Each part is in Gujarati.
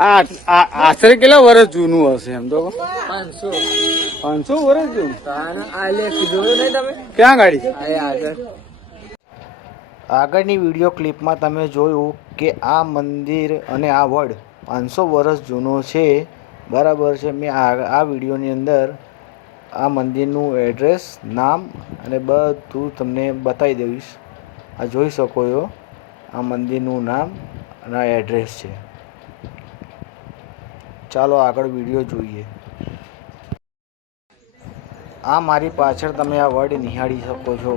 આશરે કેટલા વર્ષ જૂનું હશે? એમ તો 500 વર્ષ જૂનું. ક્યાં ગાડી? આગળની વિડીયો ક્લિપમાં તમે જોયું કે આ મંદિર અને આ વડ 500 વર્ષ જૂનો છે. બરાબર છે. મેં આ વિડીયોની અંદર આ મંદિરનું એડ્રેસ, નામ અને બધું તમને બતાવી દઈશ. આ જોઈ શકો છો, આ મંદિરનું નામ અને આ એડ્રેસ છે. ચાલો આગળ વિડીયો જોઈએ. આ મારી પાછળ તમે આ વડ નિહાળી શકો છો.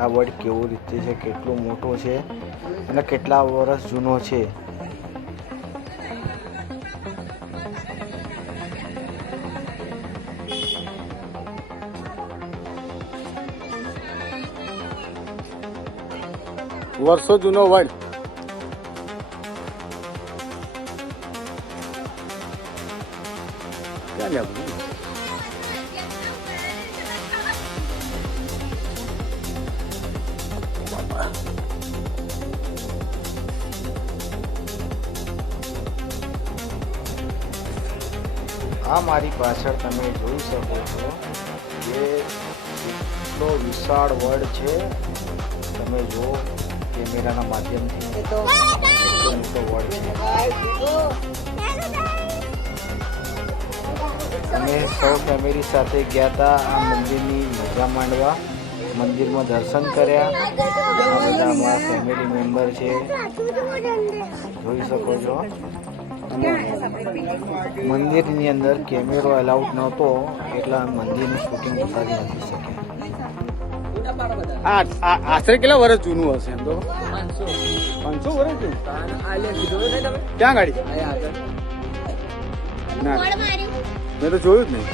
આ વડ કેવો રીતે છે, કેટલો મોટો છે અને કેટલા વર્ષ જૂનો છે. વર્ષો જૂનો વડ. ક્યાં લેવું? આ મારી પાછળ તમે જોઈ શકો છો કે કેટલો વિશાળ વડ છે. તમે જુઓ કેમેરાના માધ્યમથી, કેટલો મોટો વડ છે. અમે સૌ ફેમિલી સાથે ગયા હતા આ મંદિરની મજા માંડવા. મંદિરમાં દર્શન કર્યા. આ બધા અમારા ફેમિલી મેમ્બર છે, જોઈ શકો છો. મંદિરની અંદર કેમેરો અલાઉડ નહોતો એટલા મંદિરનું શૂટિંગ ઉતારી નથી શક્યા. આશરે કેટલા વર્ષ જૂનું હશે? એમ તો 500 વર્ષ જૂનું. ક્યાં ગાડી? ના, મેં તો જોયું જ નહીં.